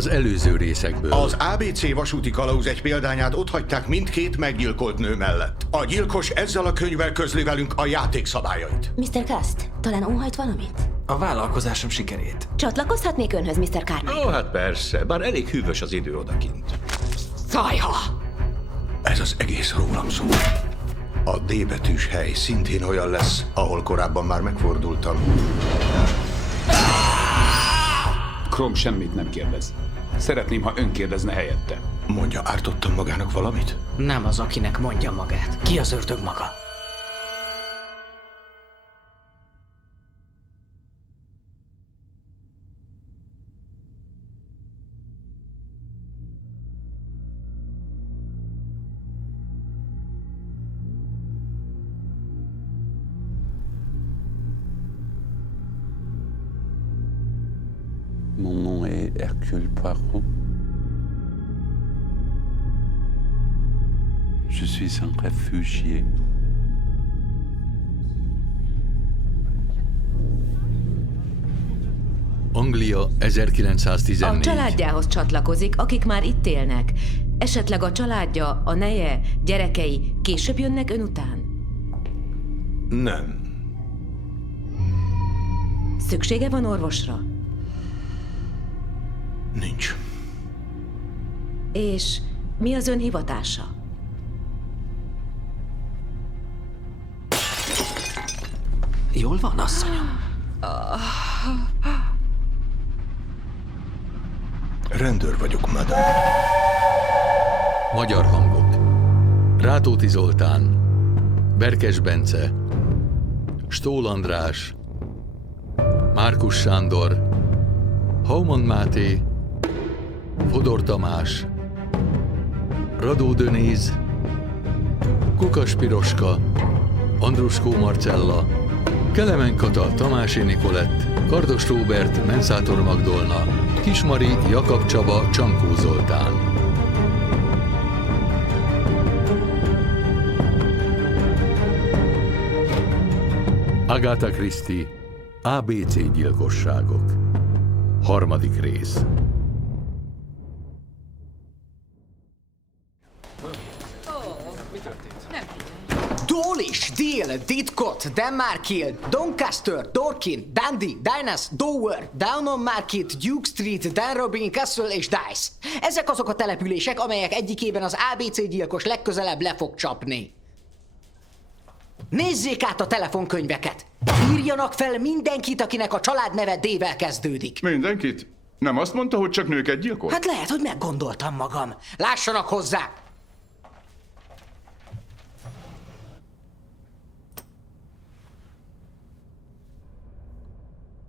Az előző részekből. Az ABC vasúti kalauz egy példányát otthagyták mindkét meggyilkolt nő mellett. A gyilkos ezzel a könyvvel közli velünk a játék szabályait. Mr. Cast, talán óhajt valamit? A vállalkozásom sikerét. Csatlakozhatnék önhöz, Mr. Carmine? Ó, hát persze, bár elég hűvös az idő odakint. Szajha! Ez az egész rólam szól. A D betűs hely szintén olyan lesz, ahol korábban már megfordultam. Krom semmit nem kérdez. Szeretném, ha ön kérdezne helyette. Mondja, ártottam magának valamit? Nem az, akinek mondja magát. Ki az ördög maga? Mon nom est Hercule Poirot. Je suis un réfugié. Anglia 1914. A családjához csatlakozik, akik már itt élnek. Esetleg a családja, a neje, gyerekei később jönnek ön után? Nem. Szüksége van orvosra? Nincs. És mi az ön hivatása? Jól van, asszonyom? Rendőr vagyok, madam. Magyar hangok. Rátóti Zoltán, Berkes Bence, Stól András, Márkus Sándor, Hauman Máté, Fodor Tamás, Radó Dönéz, Kukas Piroska, Andruskó Marcella, Kelemen Kata, Tamási Nikolett, Kardos Róbert, Menszátor Magdolna, Kismari, Jakab Csaba, Csankó Zoltán. Agatha Christie, ABC gyilkosságok. 3. rész. Dawlish, Deal, Didcot, Denmarkill, Doncaster, Dorkin, Dundee, Dynas, Dover, Down on Market, Duke Street, Dunrobin, Castle és Dice. Ezek azok a települések, amelyek egyikében az ABC gyilkos legközelebb le fog csapni. Nézzék át a telefonkönyveket! Írjanak fel mindenkit, akinek a családneve D-vel kezdődik. Mindenkit? Nem azt mondta, hogy csak nőket gyilkol? Hát lehet, hogy meggondoltam magam. Lássanak hozzá!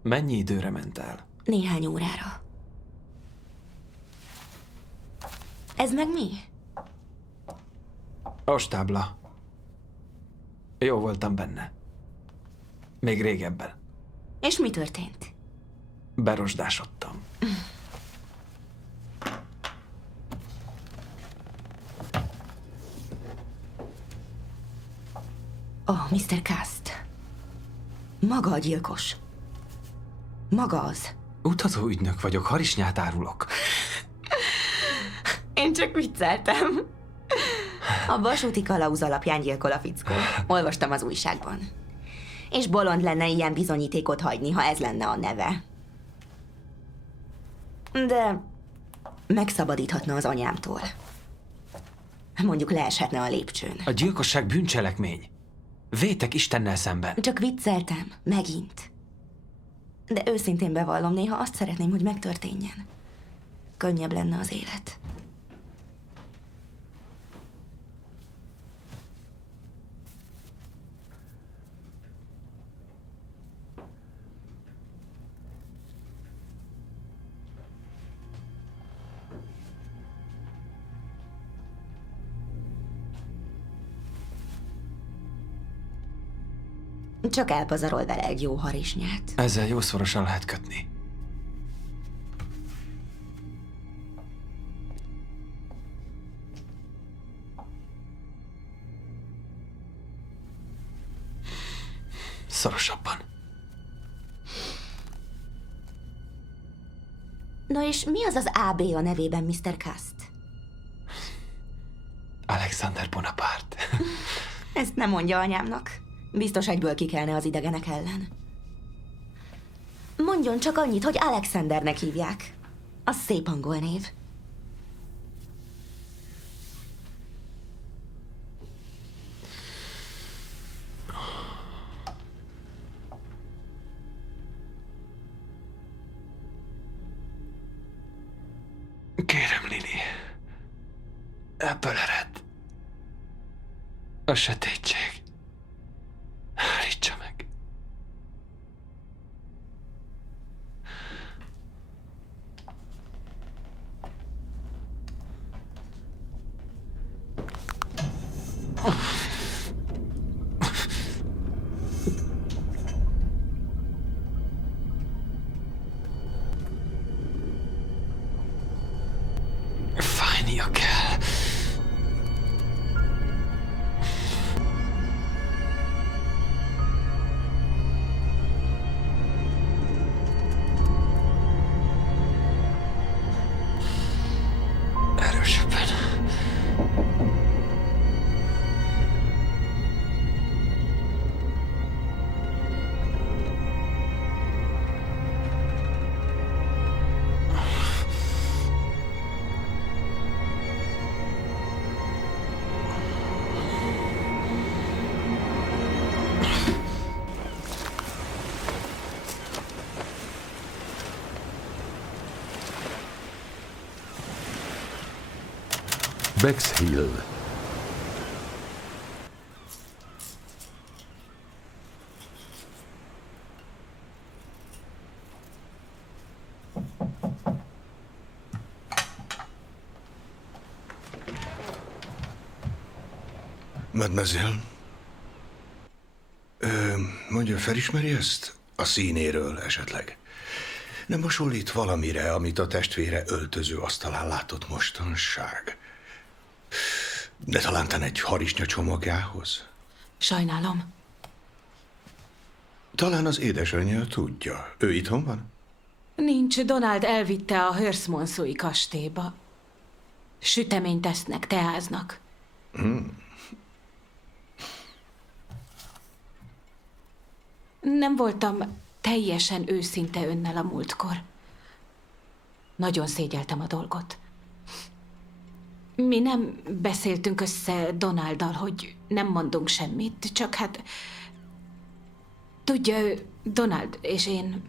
Mennyi időre ment el? Néhány órára. Ez meg mi? Ostábla. Jó voltam benne. Még régebben. És mi történt? Berosdásodtam. Mr. Cast. Maga a gyilkos. Maga az. Utazó ügynök vagyok, harisnyát árulok. Én csak vicceltem. A vasúti kalauz alapján gyilkol a fickó. Olvastam az újságban. És bolond lenne ilyen bizonyítékot hagyni, ha ez lenne a neve. De megszabadíthatna az anyámtól. Mondjuk leeshetne a lépcsőn. A gyilkosság bűncselekmény. Vétek Istennel szemben. Csak vicceltem. Megint. De őszintén bevallom, néha azt szeretném, hogy megtörténjen. Könnyebb lenne az élet. Csak elpazarol vele egy jó harisnyát. Ezzel jószorosan lehet kötni. Szorosabban. Na és mi az az AB a nevében, Mr. Cast? Alexander Bonaparte. Ezt nem mondja anyámnak. Biztos egyből kikelne az idegenek ellen. Mondjon csak annyit, hogy Alexandernek hívják. Az szép angol név. Kérem, Lili. Ebből ered. A sötétség. Hárítsa meg. Fájnia kell. Erősebben. Bexhill. Mademoiselle? Mondja, felismeri ezt? A színéről esetleg. Nem hasonlít valamire, amit a testvére öltöző asztalán látott mostanság? De talán egy harisnya csomagjához? Sajnálom. Talán az édesanyja tudja. Ő itthon van? Nincs, Donald elvitte a Hörsmonszói kastélyba. Süteményt tesznek, teáznak. Nem voltam teljesen őszinte önnel a múltkor. Nagyon szégyeltem a dolgot. Mi nem beszéltünk össze Donalddal, hogy nem mondunk semmit, csak hát... Tudja, Donald és én...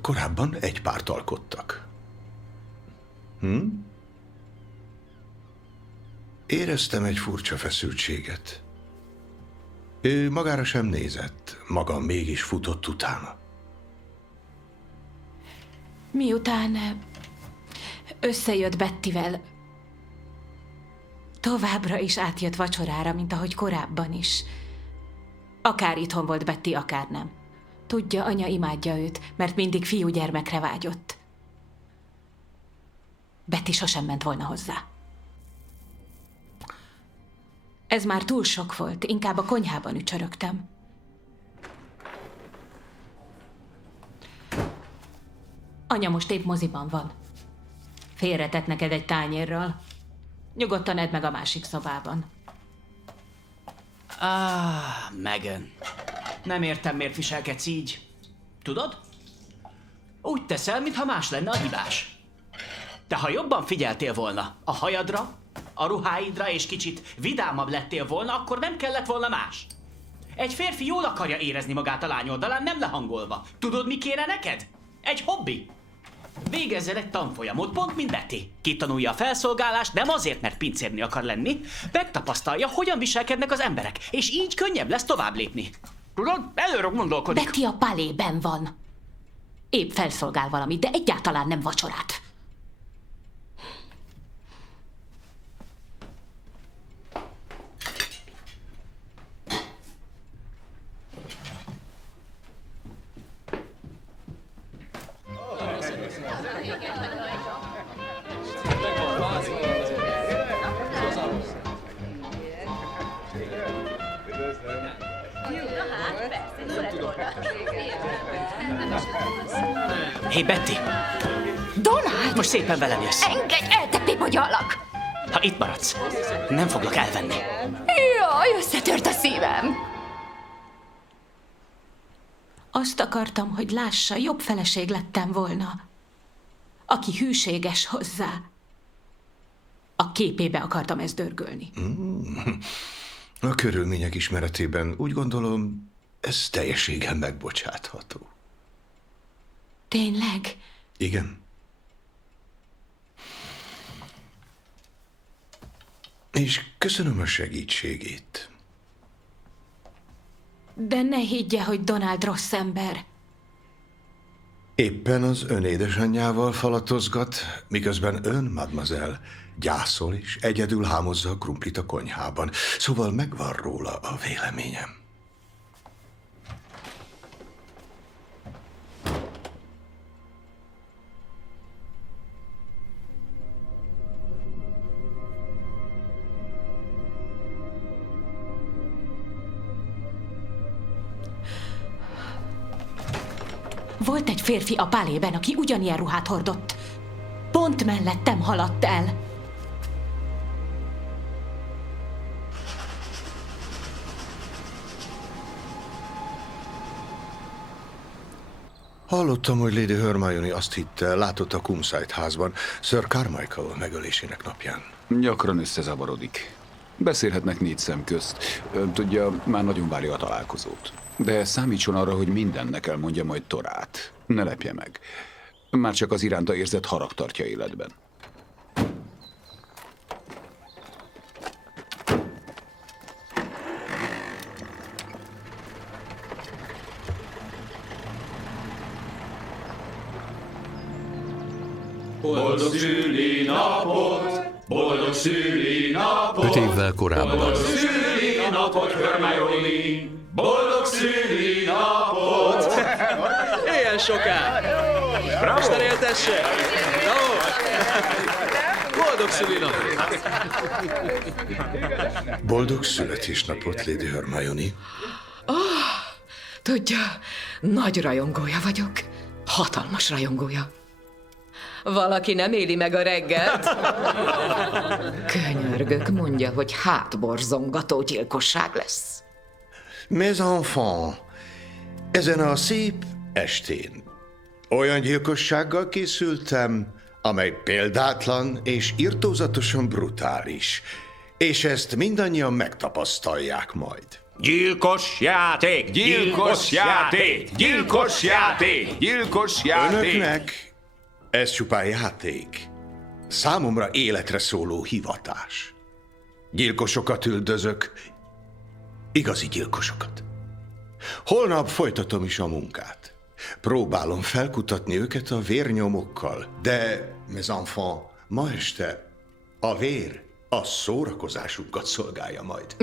Korábban egy párt alkottak. Éreztem egy furcsa feszültséget. Ő magára sem nézett, maga mégis futott utána. Miután összejött Bettivel, továbbra is átjött vacsorára, mint ahogy korábban is. Akár itthon volt Betty, akár nem. Tudja, anya imádja őt, mert mindig fiúgyermekre vágyott. Betty sosem ment volna hozzá. Ez már túl sok volt, inkább a konyhában ücsörögtem. Anya most épp moziban van. Félretett neked egy tányérral. Nyugodtan edd meg a másik szobában. Megan. Nem értem, miért viselkedsz így. Tudod? Úgy teszel, mintha más lenne a hibás. De ha jobban figyeltél volna a hajadra, a ruháidra, és kicsit vidámabb lettél volna, akkor nem kellett volna más. Egy férfi jól akarja érezni magát a lány oldalán, nem lehangolva. Tudod, mi kéne neked? Egy hobbi. Végezzel egy tanfolyamot, pont mint Betty. Kitanulja a felszolgálást, nem azért, mert pincérnő akar lenni, megtapasztalja, hogyan viselkednek az emberek, és így könnyebb lesz tovább lépni. Tudod, előre gondolkodik. Betty a palében van. Épp felszolgál valamit, de egyáltalán nem vacsorát. Hé, Betty! Donald! Hát most szépen velem jössz. Engedj, eltepném a gyalak! Ha itt maradsz, nem foglak elvenni. Jaj, összetört a szívem! Azt akartam, hogy lássa, jobb feleség lettem volna. Aki hűséges hozzá. A képébe akartam ezt dörgölni. A körülmények ismeretében úgy gondolom, ez teljességgel megbocsátható. Tényleg? Igen. És köszönöm a segítségét. De ne higgye, hogy Donald rossz ember. Éppen az ön édesanyjával falatozgat, miközben ön, mademoiselle, gyászol és egyedül hámozza a krumplit a konyhában. Szóval megvan róla a véleményem. Volt egy férfi a pálében, aki ugyanilyen ruhát hordott. Pont mellettem haladt el. Hallottam, hogy Lady Hermione azt hitte, látott a Cumside házban Sir Carmichael megölésének napján. Gyakran összezavarodik. Beszélhetnek 4 szem közt. Tudja, már nagyon várja a találkozót. De számítson arra, hogy mindennek elmondja majd Torát. Ne lepje meg. Már csak az iránta érzett harag tartja életben. Boldog szülinapot! Boldog szülinapot! 5 évvel korábban. Boldog szülinapot, Hermione! Boldog szülinapot! Éljen soká! Isten éltesse! Boldog szülinapot! Boldog születésnapot, Lady Hermione! Tudja, nagy rajongója vagyok. Hatalmas rajongója. Valaki nem éli meg a reggelt. Könyörgök, mondja, hogy hátborzongató gyilkosság lesz. Mes enfants, ezen a szép estén olyan gyilkossággal készültem, amely példátlan és irtózatosan brutális, és ezt mindannyian megtapasztalják majd. Gyilkos játék! Gyilkos játék! Gyilkos játék! Gyilkos játék! Önöknek ez csupán játék. Számomra életre szóló hivatás. Gyilkosokat üldözök, igazi gyilkosokat. Holnap folytatom is a munkát. Próbálom felkutatni őket a vérnyomokkal, de, mes enfants, ma este a vér a szórakozásunkat szolgálja majd.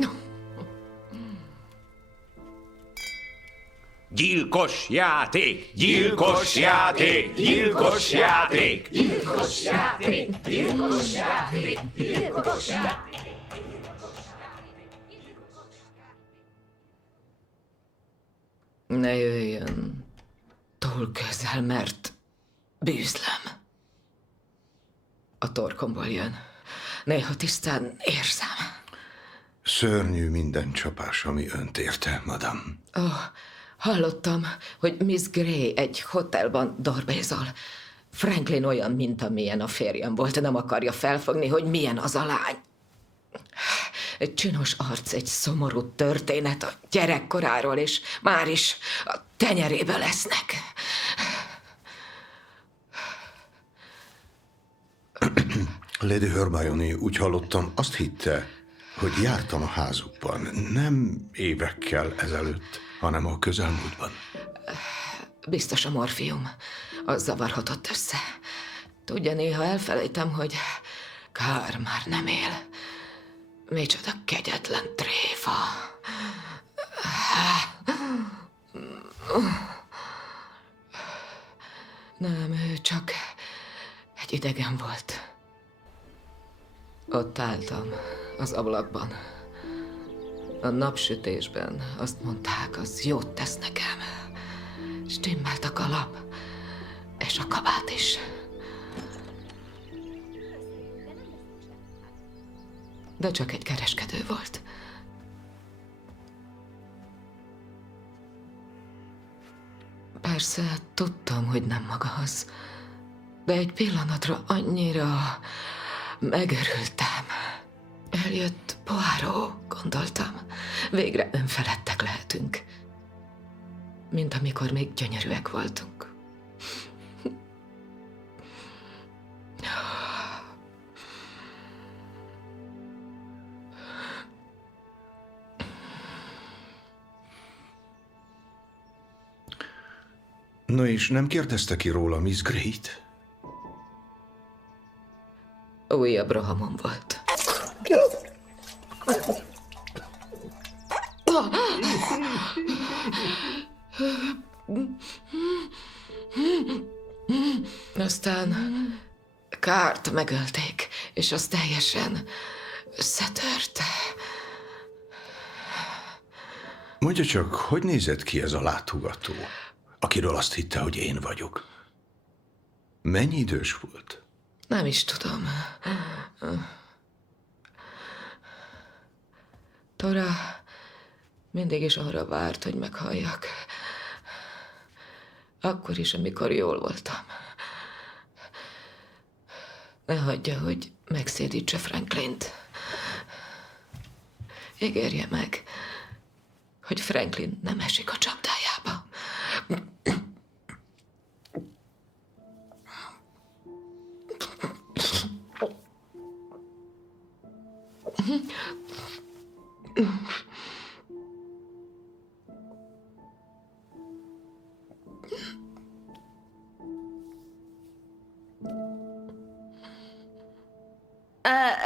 Gyilkos játék! Gyilkos játék! Gyilkos játék! Gyilkos játék! Gyilkos játék! Gyilkos játék! Ne jöjjön túl közel, mert bűzlöm. A torkomból jön. Néha tisztán érzem. Szörnyű minden csapás, ami önt érte, madame. Hallottam, hogy Miss Grey egy hotelban dorbézol. Franklin olyan, mint amilyen a férjem volt, nem akarja felfogni, hogy milyen az a lány. Egy csinos arc, egy szomorú történet a gyerekkoráról, és már is a tenyeréből lesznek. Lady Hermione, úgy hallottam, azt hitte, hogy jártam a házukban, nem évekkel ezelőtt, hanem a közelmúltban. Biztos a morfium. Az zavarhatott össze. Tudja, néha elfelejtem, hogy Kár már nem él. Micsoda kegyetlen tréfa. Nem, ő csak egy idegen volt. Ott álltam, az ablakban. A napsütésben azt mondták, az jót tesz nekem. Stimmelt a kalap, és a kabát is. de csak egy kereskedő volt. Persze, tudtam, hogy nem maga az, de egy pillanatra annyira megörültem. Eljött Poirot, gondoltam. Végre önfeledtek lehetünk. Mint amikor még gyönyörűek voltunk. No és nem kérdezte ki róla Miss Grey-t? Újabb rohamom volt. Aztán Kárt megölték, és az teljesen összetörte. Mondja csak, hogy nézett ki ez a látogató, akiről azt hitte, hogy én vagyok? Mennyi idős volt? Nem is tudom. Tora mindig is arra várt, hogy meghalljak. Akkor is, amikor jól voltam. Ne hagyja, hogy megszédítse Franklint. Ígérje meg, hogy Franklin nem esik a csapdájába.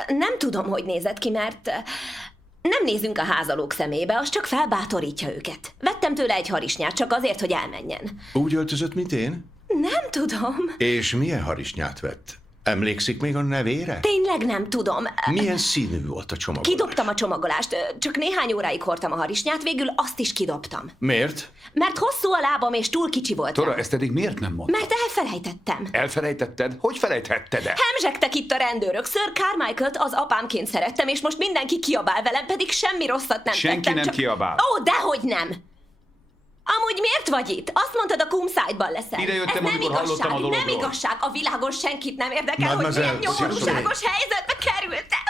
Nem tudom, hogy nézett ki, mert nem nézünk a házalók szemébe, az csak felbátorítja őket. Vettem tőle egy harisnyát, csak azért, hogy elmenjen. Úgy öltözött, mint én? Nem tudom. És milyen harisnyát vett? Emlékszik még a nevére? Tényleg nem tudom. Milyen színű volt a csomagolás? Kidobtam a csomagolást, csak néhány óráig hordtam a harisnyát, végül azt is kidobtam. Miért? Mert hosszú a lábam, és túl kicsi voltam. Tora, ezt eddig miért nem mondtad? Mert elfelejtettem. Elfelejtetted? Hogy felejthetted el? Hemzsegtek itt a rendőrök. Sir Carmichael-t az apámként szerettem, és most mindenki kiabál velem, pedig semmi rosszat nem Senki tettem. nem kiabál. Ó, dehogy nem! Amúgy miért vagy itt? Azt mondtad, a Cumside-ban leszel. Ide jöttem, ez nem amikor igazság, hallottam a dologról. nem igazság. A világon senkit nem érdekel, hogy milyen nyomorúságos helyzetbe kerültem.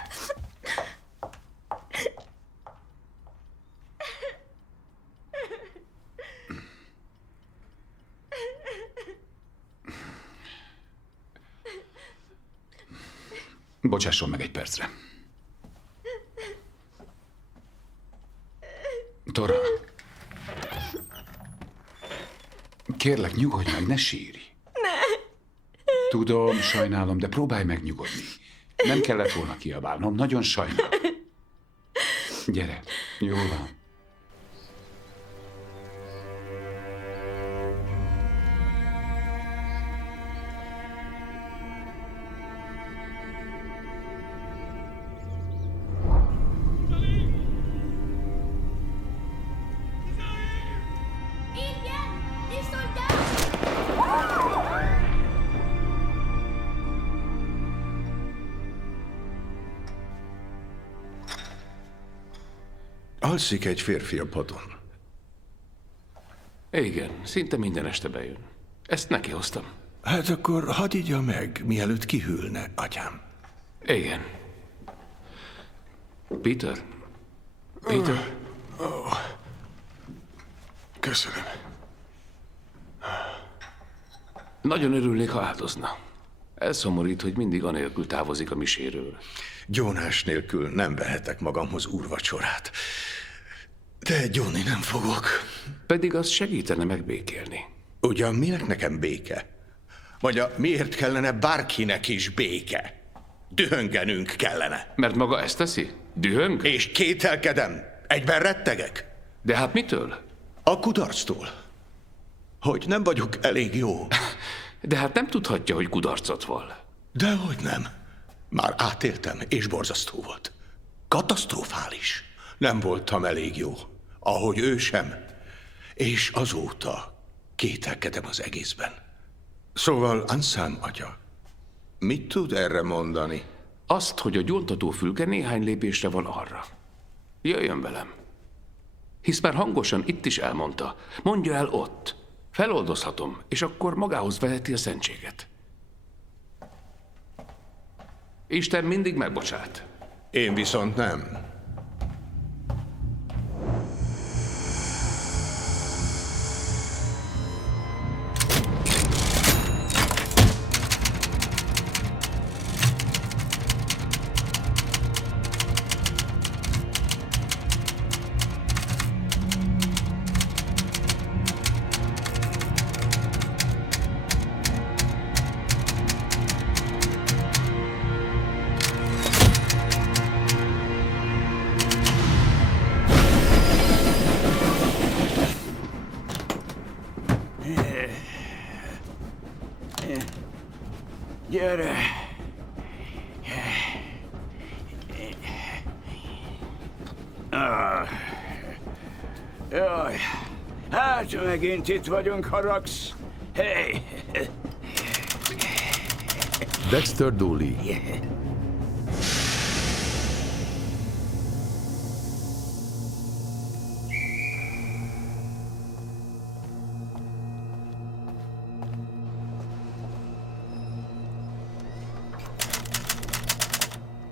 Bocsásson meg egy percre. Tora. Kérlek, nyugodj meg, ne sírj. Ne. Tudom, sajnálom, de próbálj megnyugodni. Nem kellett volna kiabálnom, nagyon sajnálom. Gyere, jól van. Alszik egy férfi a padon. Igen, szinte minden este bejön. Ezt neki hoztam. Hát akkor hadd igya meg, mielőtt kihűlne, atyám. Igen. Peter? Peter? Köszönöm. Nagyon örülnék, ha áldozna. Elszomorít, hogy mindig anélkül távozik a miséről. Gyónás nélkül nem vehetek magamhoz úrvacsorát. De gyónni nem fogok. Pedig az segítene megbékélni. Ugyan minek nekem béke? Vagy miért kellene bárkinek is béke? Dühöngenünk kellene. Mert maga ezt teszi? Dühöng? És kételkedem. Egyben rettegek. De hát mitől? A kudarctól. Hogy nem vagyok elég jó. De hát nem tudhatja, hogy kudarcot val. Dehogy nem. Már átéltem, és borzasztó volt. Katasztrofális. Nem voltam elég jó. Ahogy ő sem. És azóta kételkedem az egészben. Szóval, Anselm atya, mit tud erre mondani? Azt, hogy a gyóntató fülke néhány lépésre van arra. Jöjjön velem. Hisz már hangosan itt is elmondta. Mondja el ott. Feloldozhatom, és akkor magához veheti a szentséget. Isten mindig megbocsát. Én viszont nem. Gyere! Jaj, hát megint itt vagyunk, haragsz. Hey! Dexter Dooley.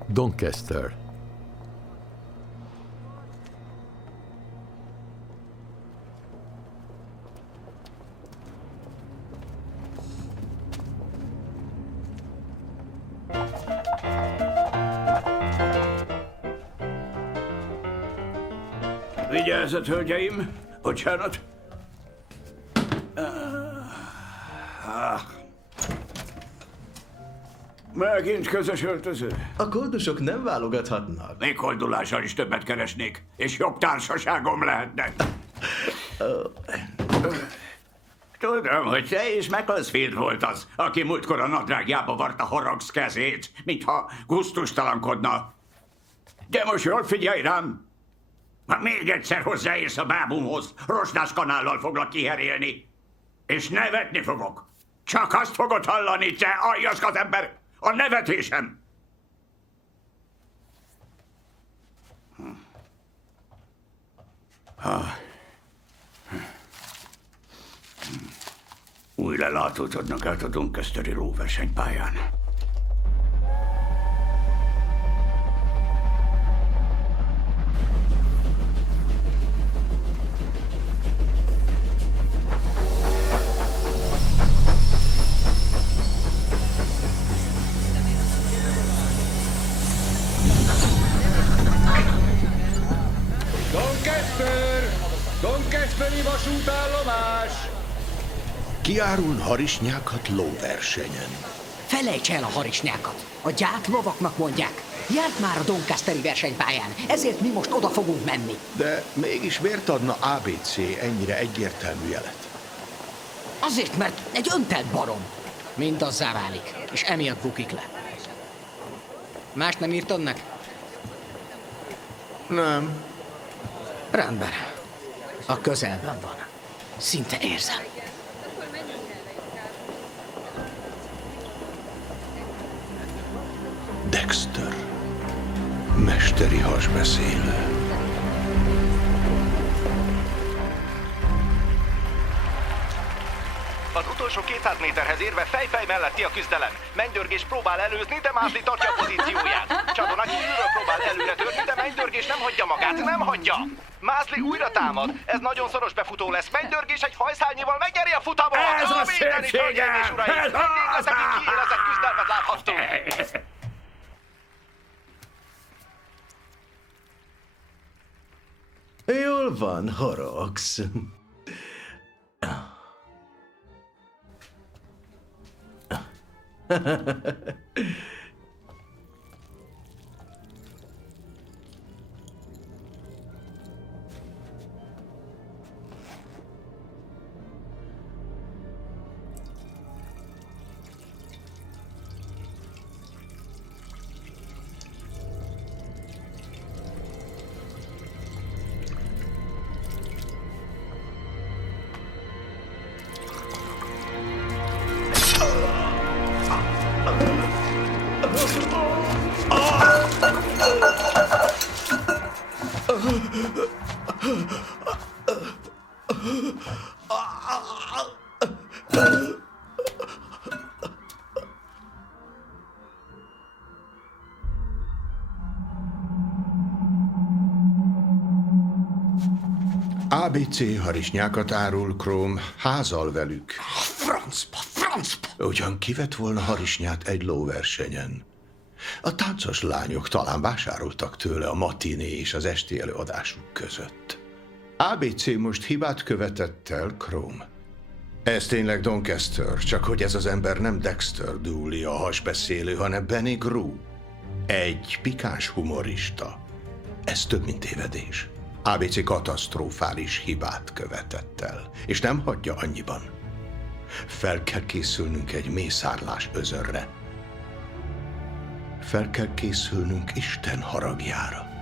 Doncaster. Vigyázzat, hölgyeim! Bocsánat! Megint közös öltöző. A koldusok nem válogathatnak. Még koldulással is többet keresnék, és jobb társaságom lehetne. Tudom, hogy te és Macclesfield volt az, aki múltkor a nadrágjába varta Horrocks kezét, mintha gusztustalankodna. De most jól figyelj rám! Ha még egyszer hozzáérsz a bábumhoz, rozsdás kanállal foglak kiherélni. És nevetni fogok. Csak azt fogod hallani, te aljas ember! A nevetésem! Újra látót adnak át a Doncasteri lóversenypályán. Doncasteri vasútállomás! Kiárul harisnyákat lóversenyen. Felejts el a harisnyákat. A gyárt lovaknak mondják. Járt már a Doncasteri versenypályán, ezért mi most oda fogunk menni. De mégis miért adna ABC ennyire egyértelmű jelet? Azért, mert egy öntelt barom. Mindazzá válik, és emiatt bukik le. Más nem írtad meg? Nem. Rendben. A közelben van. Szinte érzem. Dexter. Mesteri hasbeszélő. Az utolsó 200 méterhez érve fejfej melletti a küzdelem. Mennydörgés próbál előzni, de Másli tartja a pozícióját. Csadona kívülről próbál előre törni, de Mennydörgés nem hagyja magát, nem hagyja. Másli újra támad. Ez nagyon szoros befutó lesz. Mennydörgés egy hajszálnyival megnyeri a futamot. Ez a szépségem! Ez az! Mindig kiélezett küzdelmet láthattunk. Jól van, Horrocks. ABC harisnyákat árul, Chrome, házal velük. Francba! Ugyan kivett volna harisnyát egy lóversenyen? A táncos lányok talán vásároltak tőle a matiné és az esti előadásuk között. ABC most hibát követett el, Chrome. Ez tényleg Doncaster, csak hogy ez az ember nem Dexter Dooley, a hasbeszélő, hanem Benny Grue. Egy pikáns humorista. Ez több, mint tévedés. ABC katasztrofális hibát követett el, és nem hagyja annyiban. Fel kell készülnünk egy mészárlás özönre. Fel kell készülnünk Isten haragjára.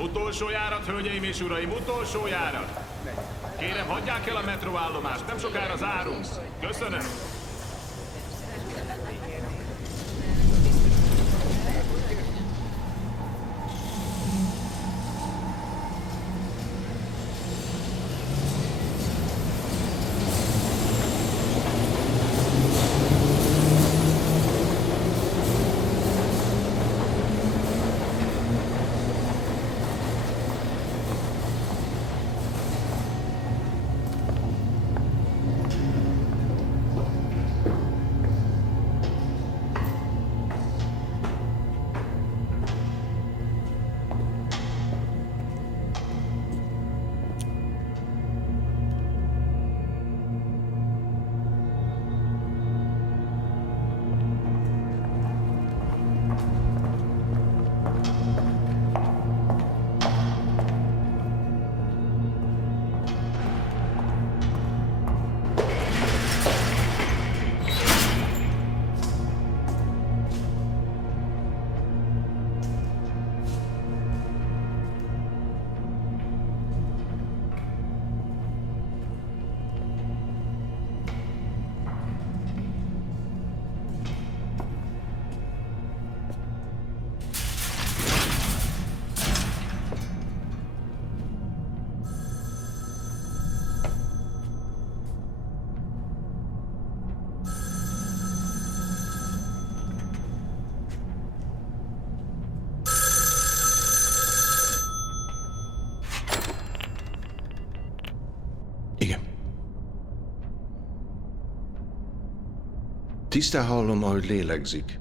Utolsó járat, hölgyeim és uraim, utolsó járat! Kérem, hagyják el a metróállomást, nem sokára zárunk. Köszönöm! Tisztán hallom, ahogy lélegzik.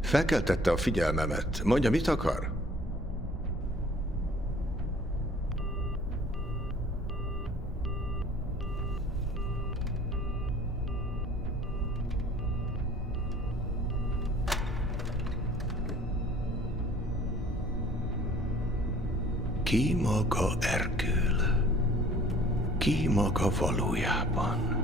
Felkeltette a figyelmemet. Mondja, mit akar? Ki maga Hercule? Ki maga valójában?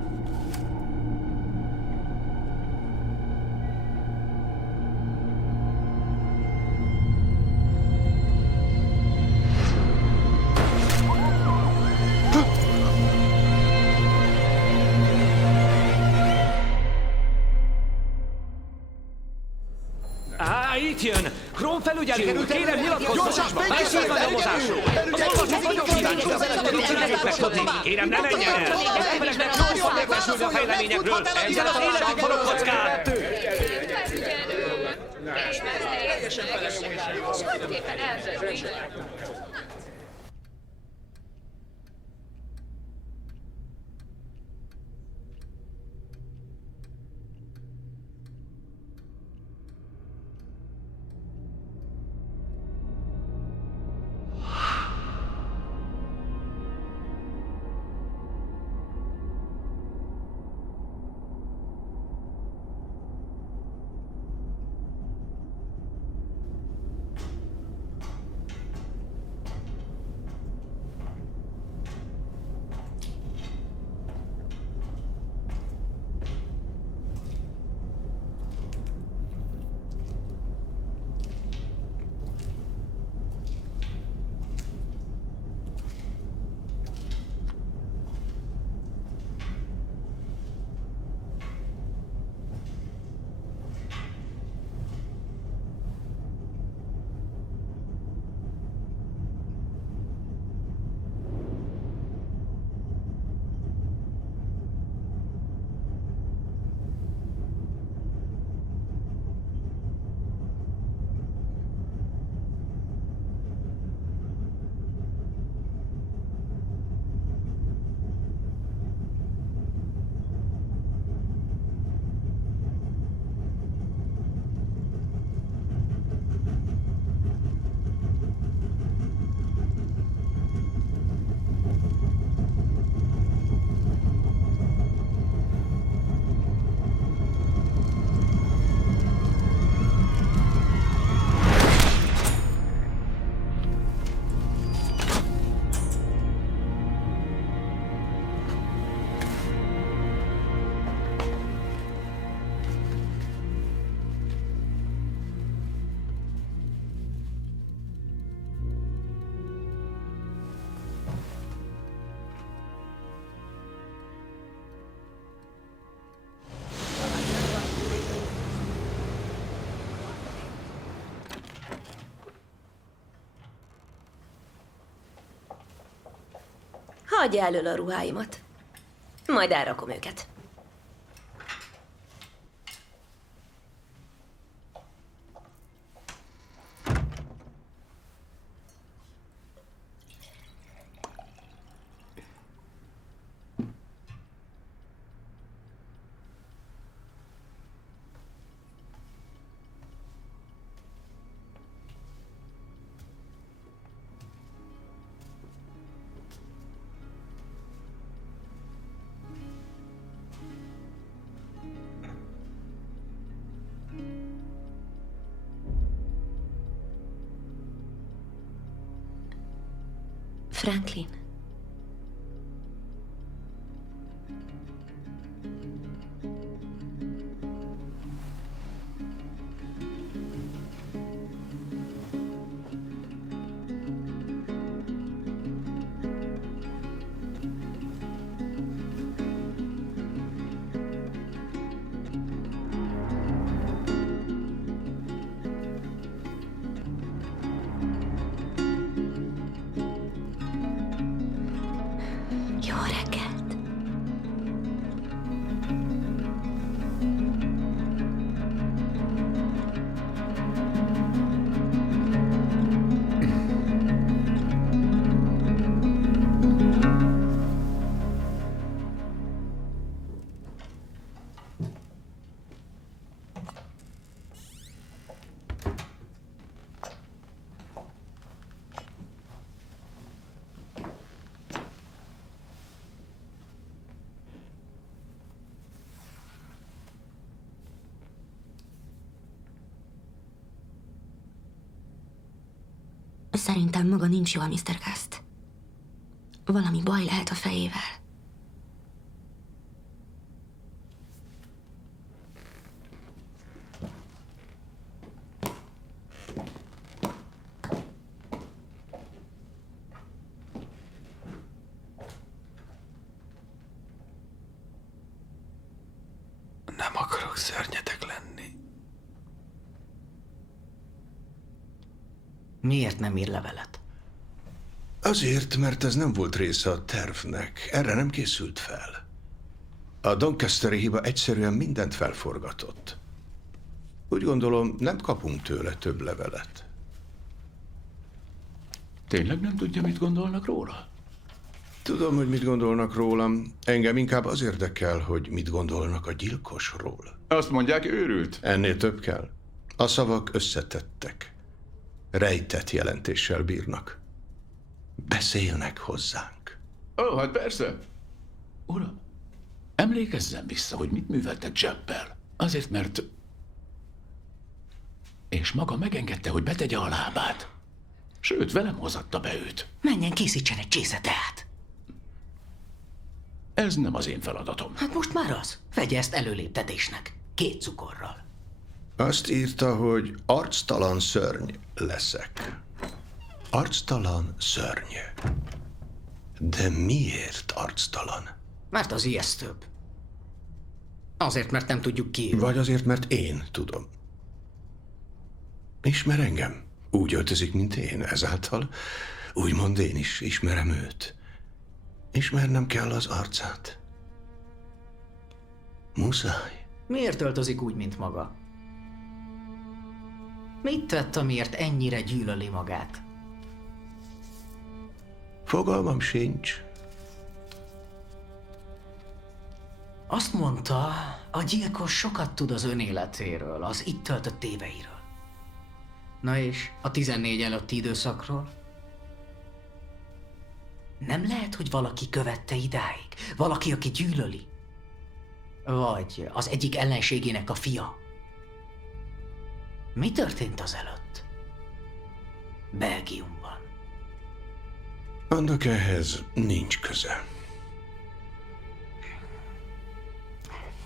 Itt jön! Chrome felügyelő, kérem nyilatkozzon! Gyorsan, Beszélj a nyomozásról! Az olvasók nagyon kíváncsiak megtudni! Kérem, ne menjen el! Az embereknek jól fog értesülni a fejleményekről! Ezzel az életük forog kockán! Adja elől a ruháimat. Majd elrakom őket. Franklin. Jó reggelt! Szerintem maga nincs jól, Mr. Gast. Valami baj lehet a fejével. Nem akarok szörnyetek lenni. Miért nem ír levelet? Azért, mert ez nem volt része a tervnek. Erre nem készült fel. A Doncasteri hiba egyszerűen mindent felforgatott. Úgy gondolom, nem kapunk tőle több levelet. Tényleg nem tudja, mit gondolnak róla? Tudom, hogy mit gondolnak rólam. Engem inkább az érdekel, hogy mit gondolnak a gyilkosról. Azt mondják, őrült. Ennél több kell. A szavak összetettek. Rejtett jelentéssel bírnak. Beszélnek hozzánk. Ó, hát persze. Uram, emlékezzen vissza, hogy mit műveltek Jeppel. Azért, mert... És maga megengedte, hogy betegye a lábát. Sőt, velem hozatta be őt. Menjen, készítsen egy csésze-teát. Ez nem az én feladatom. Hát most már az. Vegye ezt előléptetésnek. 2 cukorral. Azt írta, hogy arctalan szörny leszek. Arctalan szörny. De miért arctalan? Mert az ijesztőbb. Azért, mert nem tudjuk ki. Vagy azért, mert én tudom. Ismer engem. Úgy öltözik, mint én. Ezáltal úgymond én is ismerem őt. Ismernem kell az arcát. Muszáj. Miért öltözik úgy, mint maga? Mit tett, amiért ennyire gyűlöli magát? Fogalmam sincs. Azt mondta, a gyilkos sokat tud az önéletéről, az itt töltött éveiről. Na és a 14 előtti időszakról? Nem lehet, hogy valaki követte idáig? Valaki, aki gyűlöli? Vagy az egyik ellenségének a fia? Mi történt azelőtt? Belgiumban. Annak ehhez nincs köze.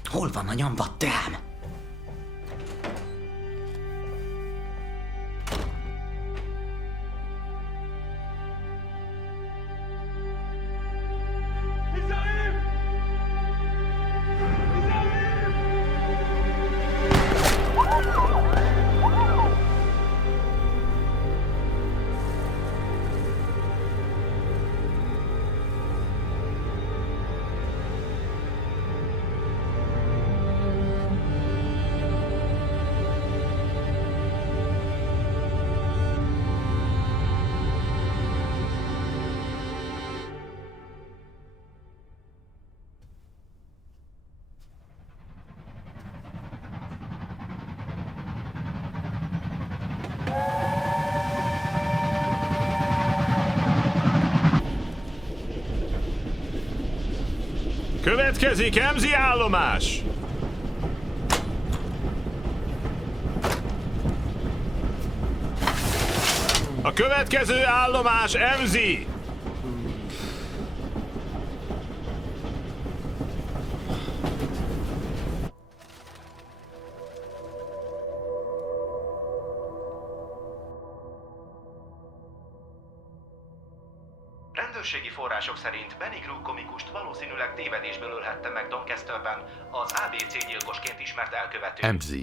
Hol van a nyomvat teám? Következik Emzi állomás! A következő állomás Emzi! Rendőrségi források szerint Benny Gru komikust valószínűleg tévedésből ölhette meg Doncasterben az ABC gyilkosként ismert elkövető. MZ.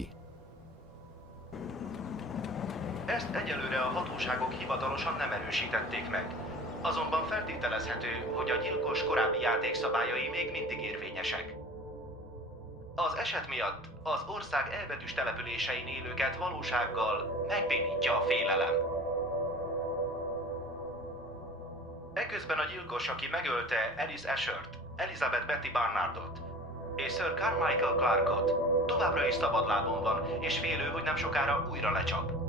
Ezt egyelőre a hatóságok hivatalosan nem erősítették meg. Azonban feltételezhető, hogy a gyilkos korábbi játékszabályai még mindig érvényesek. Az eset miatt az ország elbetűs településein élőket valósággal megbénítja a félelem. Eközben a gyilkos, aki megölte Alice Ashert, Elizabeth Betty Barnardot és Sir Carmichael Clarkot, továbbra is szabadlábon van, és félő, hogy nem sokára újra lecsap.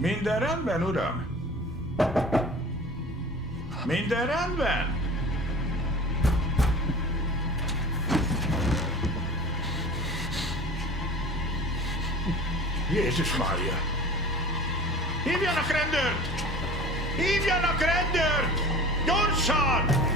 Minden rendben, uram? Minden rendben? Jézus Mária! Hívjanak rendőrt! Hívjanak rendőrt! Gyorsan!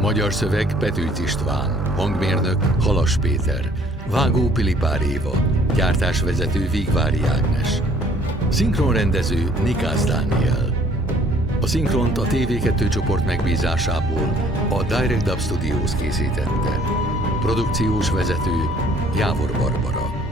Magyar szöveg Petőci István, hangmérnök Halas Péter, vágó Pilipár Éva, gyártásvezető Vigvári Ágnes, szinkronrendező Nikász Dániel. A szinkront a TV2 csoport megbízásából a Direct Dub Studios készítette. Produkciós vezető Jávor Barbara.